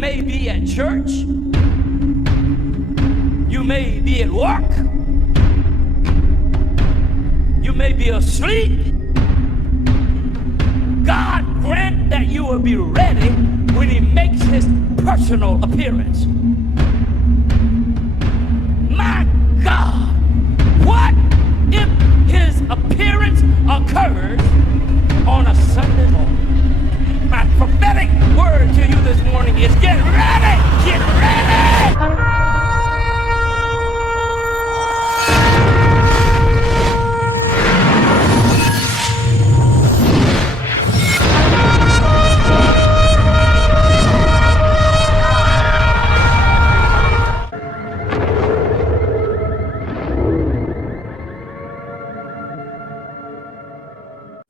may be at church. You may be at work. You may be asleep. God grant that you will be ready when he makes his personal appearance. My God, what if his appearance occurs on a Sunday morning? My prophetic word to you this morning is get ready! Get ready!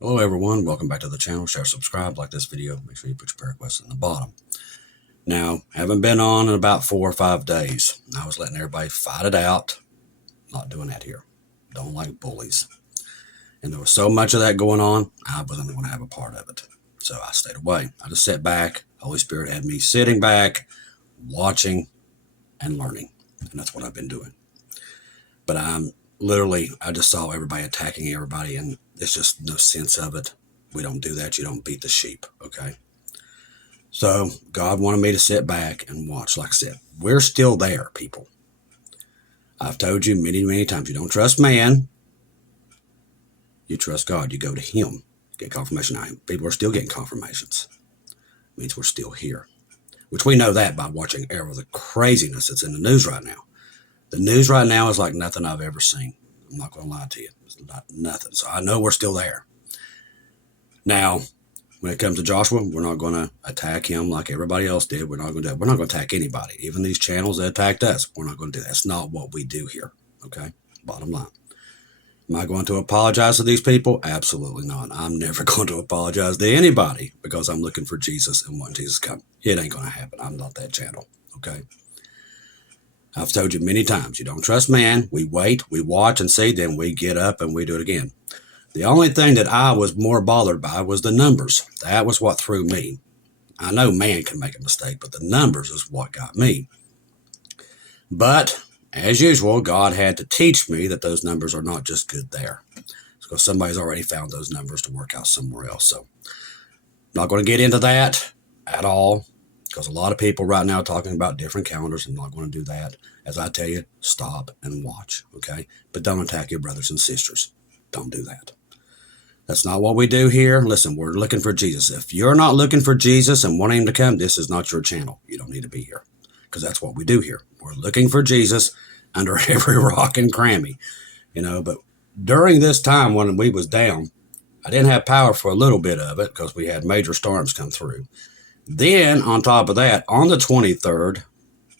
Hello everyone, welcome back to the channel. Share, subscribe, like this video. Make sure you put your prayer requests in the bottom. Now, haven't been on in about 4 or 5 days. I was letting everybody fight it out. Not doing that here. Don't like bullies. And there was so much of that going on, I wasn't going to have a part of it. So I stayed away. I just sat back. Holy Spirit had me sitting back, watching, and learning. And that's what I've been doing. But I just saw everybody attacking everybody, and there's just no sense of it. We don't do that. You don't beat the sheep, okay? So God wanted me to sit back and watch. Like I said, we're still there, people. I've told you many, many times, you don't trust man. You trust God. You go to him. Get confirmation. Now, people are still getting confirmations. It means we're still here, which we know that by watching the craziness that's in the news right now. The news right now is like nothing I've ever seen. I'm not going to lie to you. It's not nothing. So I know we're still there. Now, when it comes to Joshua, we're not going to attack him like everybody else did. We're not going to attack anybody. Even these channels that attacked us, we're not going to do that. That's not what we do here. Okay? Bottom line. Am I going to apologize to these people? Absolutely not. I'm never going to apologize to anybody because I'm looking for Jesus and wanting Jesus to come. It ain't going to happen. I'm not that channel. Okay? I've told you many times, you don't trust man. We wait, we watch and see, then we get up and we do it again. The only thing that I was more bothered by was the numbers. That was what threw me. I know man can make a mistake, but the numbers is what got me. But, as usual, God had to teach me that those numbers are not just good there. Because somebody's already found those numbers to work out somewhere else. So, I'm not going to get into that at all. Because a lot of people right now are talking about different calendars. I'm not going to do that. As I tell you, stop and watch, okay? But don't attack your brothers and sisters. Don't do that. That's not what we do here. Listen, we're looking for Jesus. If you're not looking for Jesus and wanting him to come, this is not your channel. You don't need to be here. Because that's what we do here. We're looking for Jesus under every rock and cranny. You know, but during this time when we was down, I didn't have power for a little bit of it because we had major storms come through. Then, on top of that, on the 23rd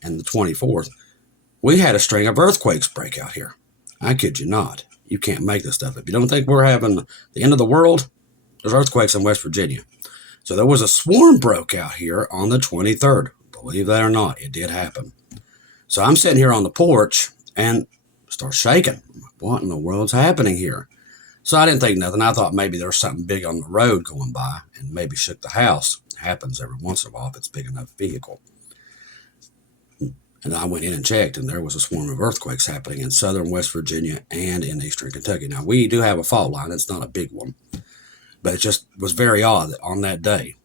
and the 24th, we had a string of earthquakes break out here. I kid you not. You can't make this stuff. If you don't think we're having the end of the world, there's earthquakes in West Virginia. So there was a swarm broke out here on the 23rd. Believe that or not, it did happen. So I'm sitting here on the porch and start shaking. What in the world's happening here? So I didn't think nothing. I thought maybe there was something big on the road going by and maybe shook the house. Happens every once in a while if it's a big enough vehicle. And I went in and checked, and there was a swarm of earthquakes happening in southern West Virginia and in eastern Kentucky. Now, we do have a fault line. It's not a big one. But it just was very odd that on that day,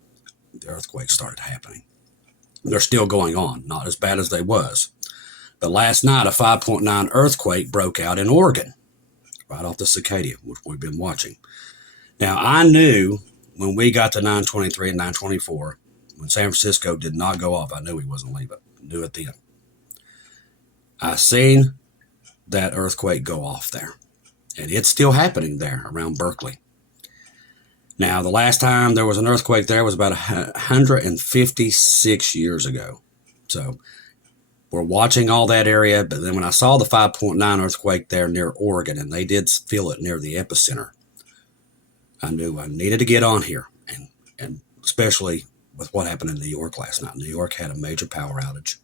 the earthquakes started happening. They're still going on, not as bad as they was. But last night, a 5.9 earthquake broke out in Oregon, right off the Cicadia, which we've been watching. Now, I knew when we got to 923 and 924, when San Francisco did not go off, I knew he wasn't leaving. I knew it then. I seen that earthquake go off there. And it's still happening there around Berkeley. Now, the last time there was an earthquake there was about 156 years ago. So, we're watching all that area. But then when I saw the 5.9 earthquake there near Oregon, and they did feel it near the epicenter, I knew I needed to get on here, and especially with what happened in New York last night. New York had a major power outage.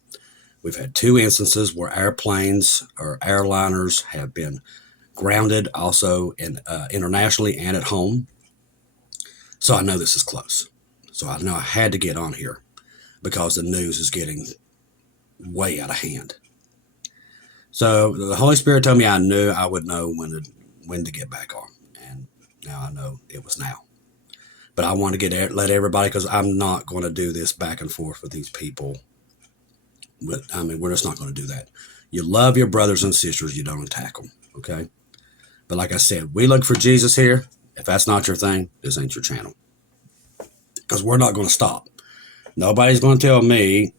We've had 2 instances where airplanes or airliners have been grounded, also internationally and at home. So I know this is close. So I know I had to get on here. because the news is getting way out of hand. So the Holy Spirit told me I knew I would know when to get back on. And now I know it was now. But I want to let everybody, because I'm not going to do this back and forth with these people. We're just not going to do that. You love your brothers and sisters. You don't attack them. Okay? But like I said, we look for Jesus here. If that's not your thing, this ain't your channel. Because we're not going to stop. Nobody's going to tell me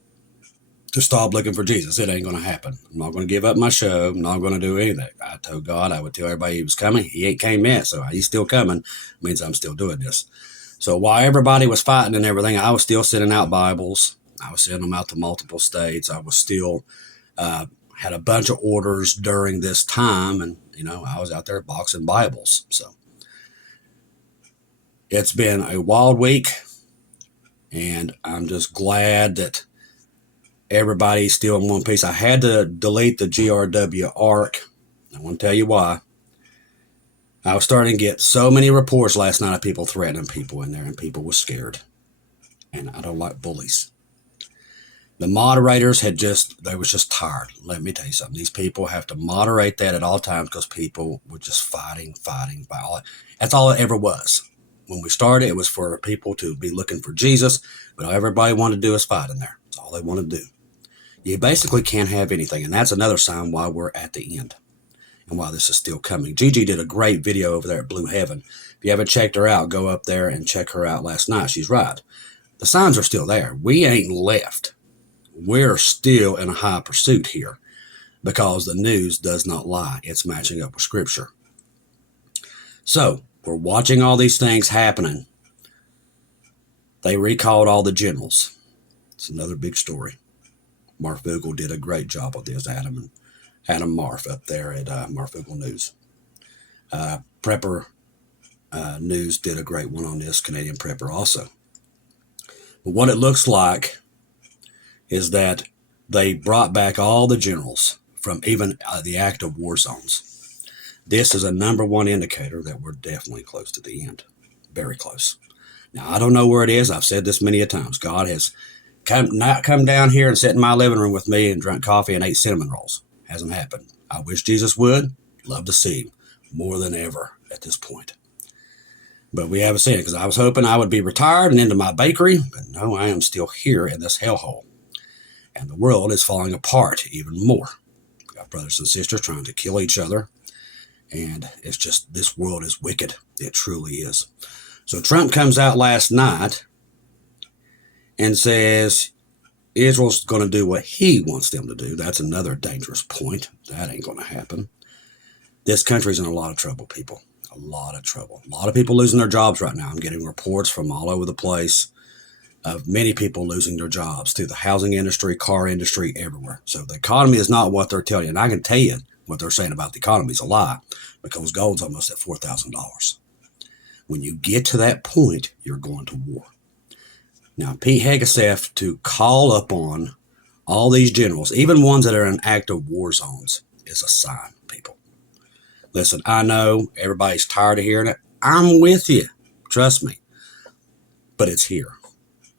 to stop looking for Jesus. It ain't going to happen. I'm not going to give up my show. I'm not going to do anything. I told God I would tell everybody he was coming. He ain't came yet, so he's still coming. It means I'm still doing this. So while everybody was fighting and everything, I was still sending out Bibles. I was sending them out to multiple states. I was still had a bunch of orders during this time, and I was out there boxing Bibles. So it's been a wild week, and I'm just glad that everybody's still in one piece. I had to delete the GRW ARC. I want to tell you why. I was starting to get so many reports last night of people threatening people in there, and people were scared. And I don't like bullies. The moderators they was just tired. Let me tell you something. These people have to moderate that at all times, because people were just fighting. That's all it ever was. When we started, it was for people to be looking for Jesus, but all everybody wanted to do is fight in there. That's all they want to do. You basically can't have anything, and that's another sign why we're at the end and why this is still coming. Gigi did a great video over there at Blue Heaven. If you haven't checked her out, go up there and check her out last night. She's right. The signs are still there. We ain't left. We're still in a high pursuit here, because the news does not lie. It's matching up with Scripture. So we're watching all these things happening. They recalled all the generals. It's another big story. Mark Vogel did a great job of this, Adam Marf up there at Mark Vogel News. Prepper News did a great one on this, Canadian Prepper also. But what it looks like is that they brought back all the generals from even the active war zones. This is a #1 indicator that we're definitely close to the end. Very close. Now, I don't know where it is. I've said this many a times. God has not come down here and sat in my living room with me and drank coffee and ate cinnamon rolls. Hasn't happened. I wish Jesus would. Love to see him more than ever at this point. But we haven't seen it, because I was hoping I would be retired and into my bakery. But no, I am still here in this hellhole. And the world is falling apart even more. We got brothers and sisters trying to kill each other. And it's just, this world is wicked. It truly is. So Trump comes out last night and says Israel's going to do what he wants them to do. That's another dangerous point. That ain't going to happen. This country's in a lot of trouble, people. A lot of trouble. A lot of people losing their jobs right now. I'm getting reports from all over the place of many people losing their jobs through the housing industry, car industry, everywhere. So the economy is not what they're telling you. And I can tell you what they're saying about the economy is a lie, because gold's almost at $4,000. When you get to that point, you're going to war. Now, Pete Hegseth to call upon all these generals, even ones that are in active war zones, is a sign, people. Listen, I know everybody's tired of hearing it. I'm with you. Trust me. But it's here.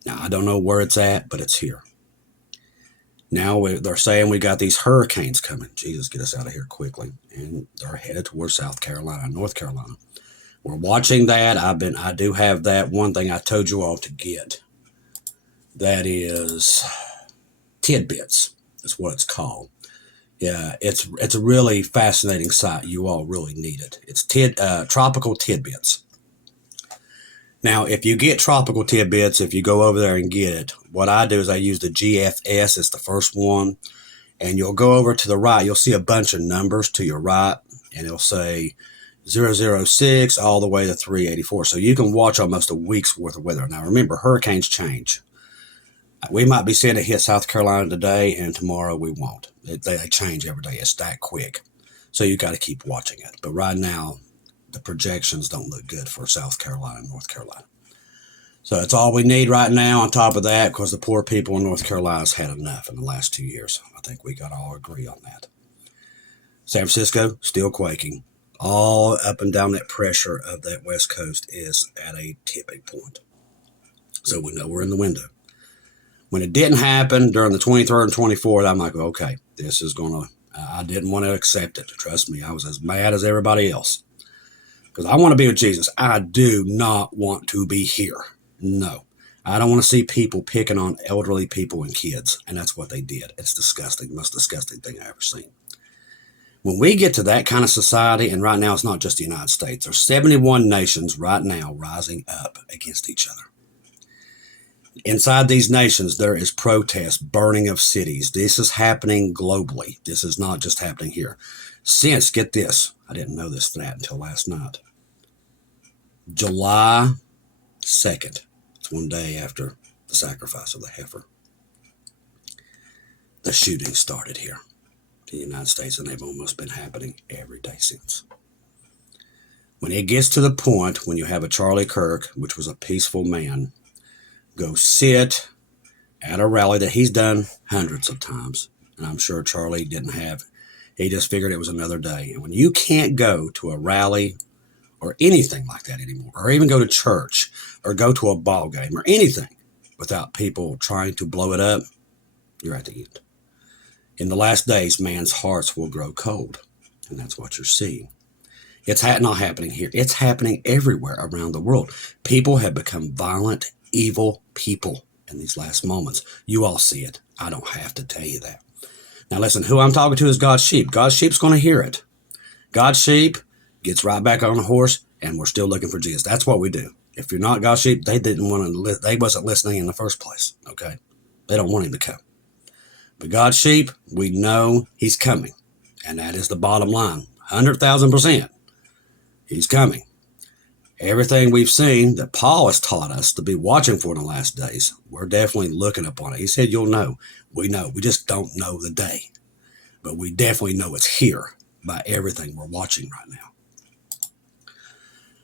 Now, I don't know where it's at, but it's here. Now, they're saying we got these hurricanes coming. Jesus, get us out of here quickly. And they're headed towards South Carolina, North Carolina. We're watching that. I do have that one thing I told you all to get. That is Tidbits. That's what it's called. Yeah, it's a really fascinating site. You all really need it. It's Tropical Tidbits. Now, if you get Tropical Tidbits, if you go over there and get it, what I do is I use the GFS. It's the first one. And you'll go over to the right. You'll see a bunch of numbers to your right. And it'll say 006 all the way to 384. So you can watch almost a week's worth of weather. Now, remember, hurricanes change. We might be seeing it hit South Carolina today, and tomorrow we won't. They change every day. It's that quick. So you got to keep watching it. But right now, the projections don't look good for South Carolina and North Carolina. So that's all we need right now. On top of that, because the poor people in North Carolina's had enough in the last 2 years. I think we got to all agree on that. San Francisco, still quaking. All up and down that pressure of that West Coast is at a tipping point. So we know we're in the window. When it didn't happen during the 23rd and 24th, I'm like, okay, this is going to, I didn't want to accept it. Trust me, I was as mad as everybody else. Because I want to be with Jesus. I do not want to be here. No. I don't want to see people picking on elderly people and kids. And that's what they did. It's disgusting. The most disgusting thing I've ever seen. When we get to that kind of society, and right now it's not just the United States, there's 71 nations right now rising up against each other. Inside these nations, there is protest, burning of cities. This is happening globally. This is not just happening here. Since, get this, I didn't know this that until last night. July 2nd, it's one day after the sacrifice of the heifer, the shooting started here in the United States, and they've almost been happening every day since. When it gets to the point when you have a Charlie Kirk, which was a peaceful man, go sit at a rally that he's done hundreds of times, and I'm sure Charlie didn't have, he just figured it was another day. And when you can't go to a rally or anything like that anymore, or even go to church or go to a ball game or anything without people trying to blow it up, you're at the end. In the last days, man's hearts will grow cold, and that's what you're seeing. It's not happening here. It's happening everywhere around the world. People have become violent, evil people in these last moments. You all see it. I don't have to tell you that. Now listen, who I'm talking to is God's sheep. God's sheep's going to hear it. God's sheep gets right back on the horse, and we're still looking for Jesus. That's what we do. If you're not God's sheep, they wasn't listening in the first place. Okay, they don't want him to come. But God's sheep, we know he's coming, and that is the bottom line. 100,000%, he's coming. Everything we've seen that Paul has taught us to be watching for in the last days, we're definitely looking upon it. He said, you'll know. We know. We just don't know the day. But we definitely know it's here by everything we're watching right now.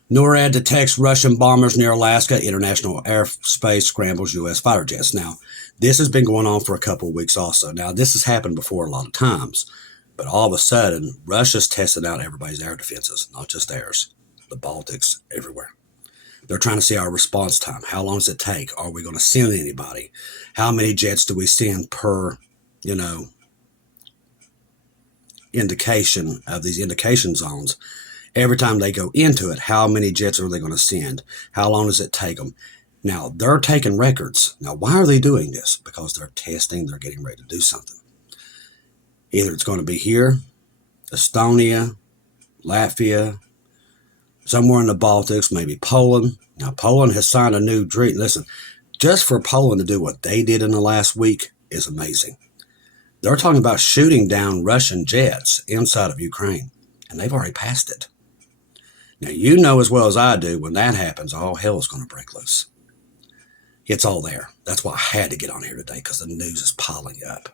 NORAD detects Russian bombers near Alaska. International airspace scrambles U.S. fighter jets. Now, this has been going on for a couple of weeks also. Now, this has happened before a lot of times. But all of a sudden, Russia's testing out everybody's air defenses, not just theirs. The Baltics, everywhere. They're trying to see our response time. How long does it take? Are we going to send anybody? How many jets do we send per, indication of these indication zones? Every time they go into it, how many jets are they going to send? How long does it take them? Now, they're taking records. Now, why are they doing this? Because they're testing. They're getting ready to do something. Either it's going to be here, Estonia, Latvia, somewhere in the Baltics, maybe Poland. Now, Poland has signed a new treaty. Listen, just for Poland to do what they did in the last week is amazing. They're talking about shooting down Russian jets inside of Ukraine, and they've already passed it. Now, you know as well as I do, when that happens, all hell is going to break loose. It's all there. That's why I had to get on here today, because the news is piling up.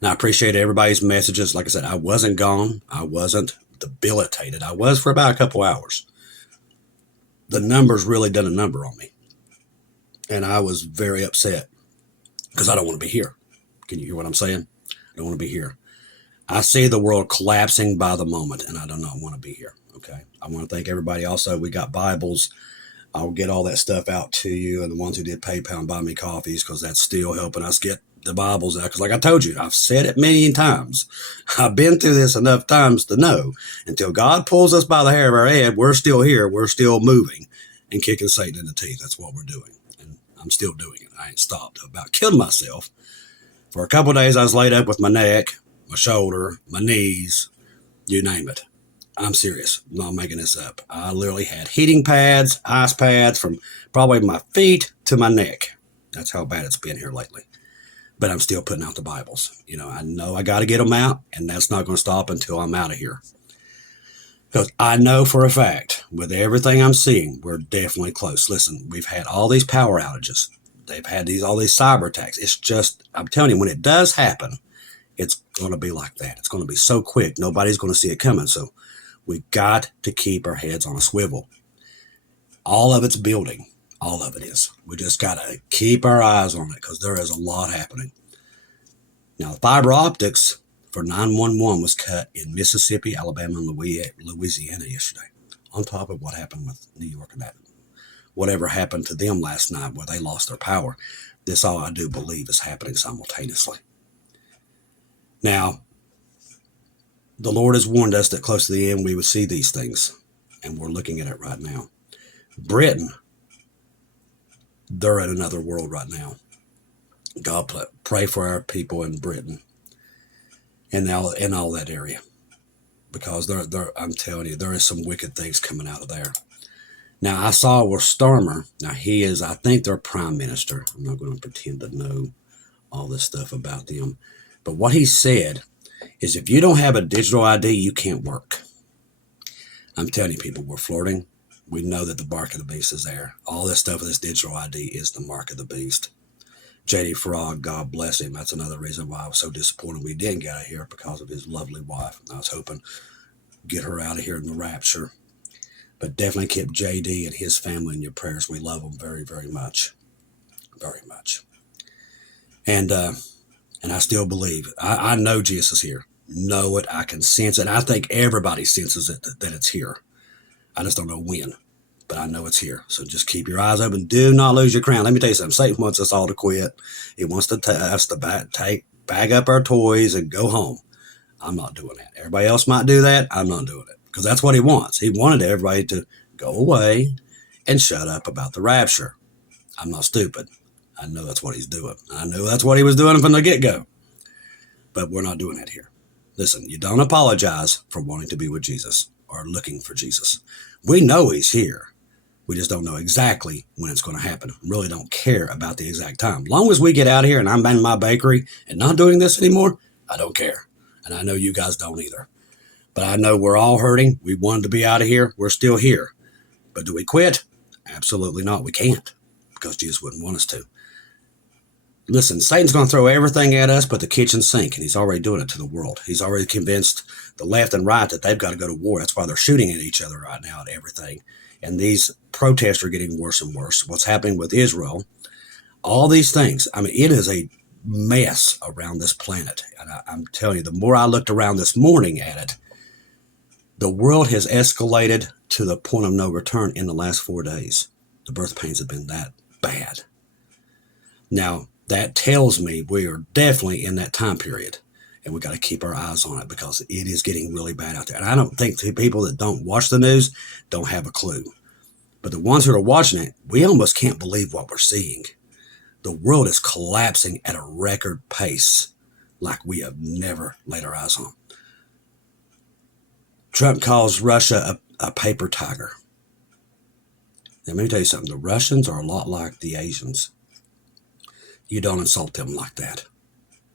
Now, I appreciate everybody's messages. Like I said, I wasn't gone. I wasn't debilitated. I was for about a couple hours. The numbers really done a number on me. And I was very upset because I don't want to be here. Can you hear what I'm saying? I don't want to be here. I see the world collapsing by the moment, and I do not want to be here. Okay. I want to thank everybody. Also, we got Bibles. I'll get all that stuff out to you, and the ones who did PayPal and buy me coffees, because that's still helping us get the Bibles out. Because like I told you, I've said it many times. I've been through this enough times to know until God pulls us by the hair of our head, we're still here. We're still moving and kicking Satan in the teeth. That's what we're doing. And I'm still doing it. I ain't stopped. I about killed myself. For a couple of days, I was laid up with my neck, my shoulder, my knees, you name it. I'm serious. I'm not making this up. I literally had heating pads, ice pads from probably my feet to my neck. That's how bad it's been here lately. But I'm still putting out the Bibles. I know I got to get them out, and that's not going to stop until I'm out of here. Because I know for a fact, with everything I'm seeing, we're definitely close. Listen, we've had all these power outages. They've had all these cyber attacks. It's just, I'm telling you, when it does happen, it's going to be like that. It's going to be so quick. Nobody's going to see it coming. So we've got to keep our heads on a swivel. All of it's building. All of it is. We just got to keep our eyes on it, because there is a lot happening. Now, the fiber optics for 911 was cut in Mississippi, Alabama, and Louisiana yesterday, on top of what happened with New York and that. Whatever happened to them last night where they lost their power. This all I do believe is happening simultaneously. Now, the Lord has warned us that close to the end we would see these things, and we're looking at it right now. Britain, they're in another world right now. God, pray for our people in Britain and in all that area, because I'm telling you, there is some wicked things coming out of there. Now, I saw where Starmer, now he is, I think, their prime minister. I'm not going to pretend to know all this stuff about them. But what he said is, if you don't have a digital ID, you can't work. I'm telling you, people, we're flirting. We know that the mark of the beast is there. All this stuff with this digital ID is the mark of the beast. J.D. Frog, God bless him. That's another reason why I was so disappointed we didn't get out of here, because of his lovely wife. I was hoping to get her out of here in the rapture. But definitely keep J.D. and his family in your prayers. We love them very, very much. Very much. And I still believe. I know Jesus is here. Know it. I can sense it. I think everybody senses it, that it's here. I just don't know when. But I know it's here. So just keep your eyes open. Do not lose your crown. Let me tell you something. Satan wants us all to quit. He wants us to bag up our toys and go home. I'm not doing that. Everybody else might do that. I'm not doing it. Because that's what he wants. He wanted everybody to go away and shut up about the rapture. I'm not stupid. I know that's what he's doing. I know that's what he was doing from the get-go. But we're not doing that here. Listen, you don't apologize for wanting to be with Jesus or looking for Jesus. We know he's here. We just don't know exactly when it's going to happen. Really don't care about the exact time. As long as we get out of here and I'm in my bakery and not doing this anymore, I don't care. And I know you guys don't either. But I know we're all hurting. We wanted to be out of here. We're still here. But do we quit? Absolutely not. We can't, because Jesus wouldn't want us to. Listen, Satan's going to throw everything at us but the kitchen sink, and he's already doing it to the world. He's already convinced the left and right that they've got to go to war. That's why they're shooting at each other right now at everything. And these protests are getting worse and worse. What's happening with Israel, all these things. I mean, it is a mess around this planet. And I'm telling you, the more I looked around this morning at it, the world has escalated to the point of no return in the last 4 days. The birth pains have been that bad. Now, that tells me we are definitely in that time period, and we got to keep our eyes on it, because it is getting really bad out there. And I don't think the people that don't watch the news don't have a clue. But the ones who are watching it, we almost can't believe what we're seeing. The world is collapsing at a record pace like we have never laid our eyes on. Trump calls Russia a paper tiger. Now, let me tell you something. The Russians are a lot like the Asians. You don't insult them like that.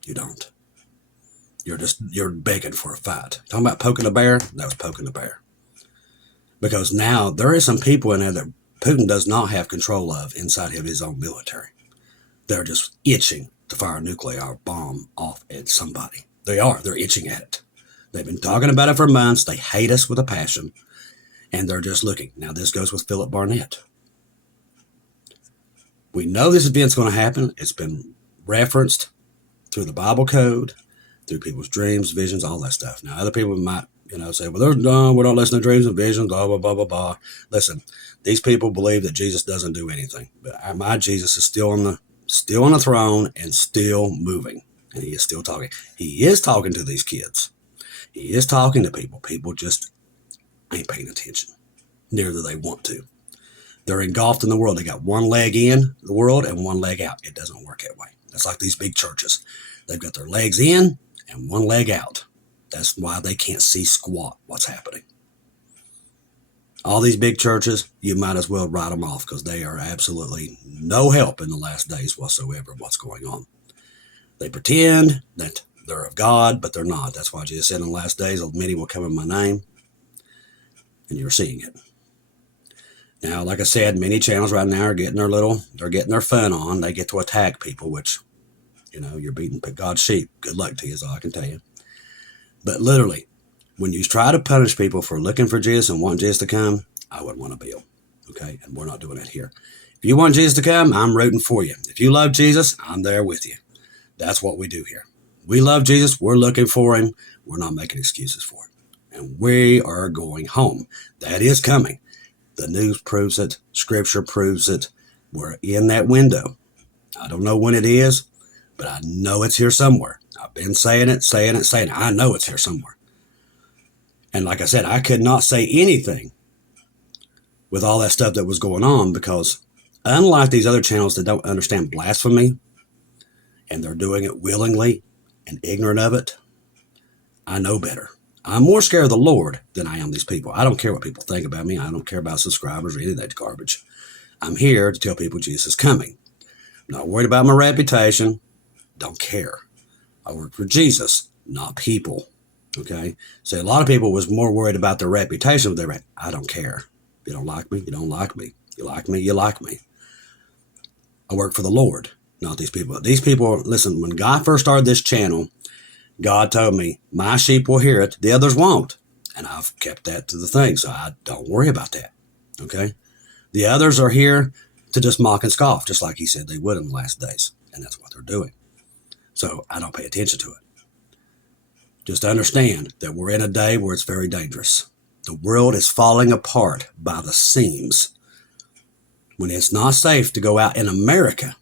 You don't. You're begging for a fight. Talking about poking a bear? That was poking a bear. Because now there is some people in there that Putin does not have control of inside of his own military. They're just itching to fire a nuclear bomb off at somebody. They're itching at it. They've been talking about it for months. They hate us with a passion. And they're just looking. Now, this goes with Philip Barnett. We know this event's going to happen. It's been referenced through the Bible code, through people's dreams, visions, all that stuff. Now, other people might, say, well, we're not listening to dreams and visions, blah, blah, blah, blah, blah. Listen, these people believe that Jesus doesn't do anything. But my Jesus is still on the throne and still moving. And he is still talking. He is talking to these kids. He is talking to people. People just ain't paying attention. Neither do they want to. They're engulfed in the world. They got one leg in the world and one leg out. It doesn't work that way. That's like these big churches. They've got their legs in and one leg out. That's why they can't see squat what's happening. All these big churches, you might as well write them off, because they are absolutely no help in the last days whatsoever what's going on. They pretend that they're of God, but they're not. That's why Jesus said in the last days, many will come in my name, and you're seeing it. Now, like I said, many channels right now are getting their fun on. They get to attack people, which, you're beating God's sheep. Good luck to you is all I can tell you. But literally, when you try to punish people for looking for Jesus and wanting Jesus to come, I wouldn't want a bill. Okay? And we're not doing that here. If you want Jesus to come, I'm rooting for you. If you love Jesus, I'm there with you. That's what we do here. We love Jesus. We're looking for him. We're not making excuses for it. And we are going home. That is coming. The news proves it. Scripture proves it. We're in that window. I don't know when it is, but I know it's here somewhere. I've been saying it. I know it's here somewhere. And like I said, I could not say anything with all that stuff that was going on, because unlike these other channels that don't understand blasphemy and they're doing it willingly and ignorant of it, I know better. I'm more scared of the Lord than I am these people. I don't care what people think about me. I don't care about subscribers or any of that garbage. I'm here to tell people Jesus is coming. I'm not worried about my reputation. Don't care. I work for Jesus, not people. Okay? So a lot of people was more worried about their reputation. I don't care. You don't like me, you don't like me. You like me, you like me. I work for the Lord, not these people. These people, listen, when God first started this channel, God told me, my sheep will hear it, the others won't. And I've kept that to the thing, so I don't worry about that. Okay? The others are here to just mock and scoff, just like he said they would in the last days. And that's what they're doing. So I don't pay attention to it. Just understand that we're in a day where it's very dangerous. The world is falling apart by the seams. When it's not safe to go out in America,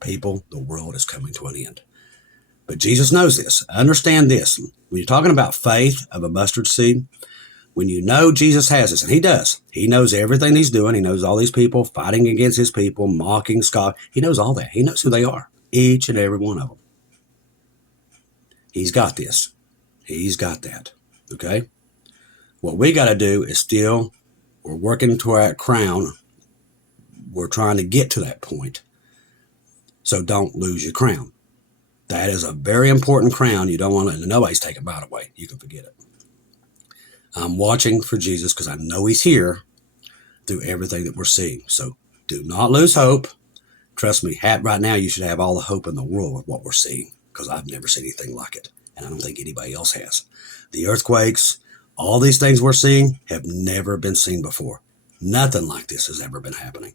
people, the world is coming to an end. But Jesus knows this. Understand this. When you're talking about faith of a mustard seed, when you know Jesus has this, and he does, he knows everything he's doing. He knows all these people fighting against his people, mocking, scoffing. He knows all that. He knows who they are, each and every one of them. He's got this. He's got that. Okay? What we got to do is we're working to our crown. We're trying to get to that point. So don't lose your crown. That is a very important crown. You don't want to, nobody's taking mine away. You can forget it. I'm watching for Jesus because I know he's here through everything that we're seeing. So do not lose hope. Trust me, right now you should have all the hope in the world with what we're seeing, because I've never seen anything like it. And I don't think anybody else has. The earthquakes, all these things we're seeing have never been seen before. Nothing like this has ever been happening.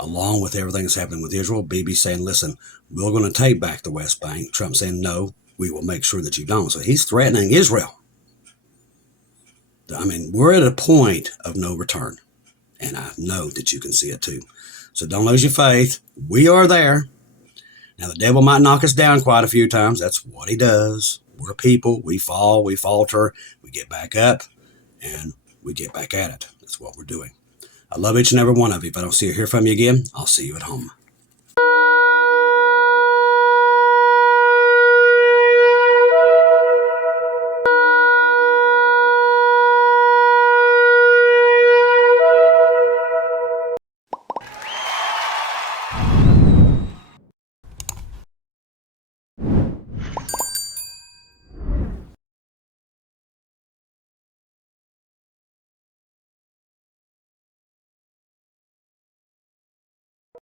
Along with everything that's happening with Israel, Bibi saying, listen, we're going to take back the West Bank. Trump saying, no, we will make sure that you don't. So he's threatening Israel. I mean, we're at a point of no return. And I know that you can see it too. So don't lose your faith. We are there. Now, the devil might knock us down quite a few times. That's what he does. We're people. We fall. We falter. We get back up. And we get back at it. That's what we're doing. I love each and every one of you. If I don't see or hear from you again, I'll see you at home.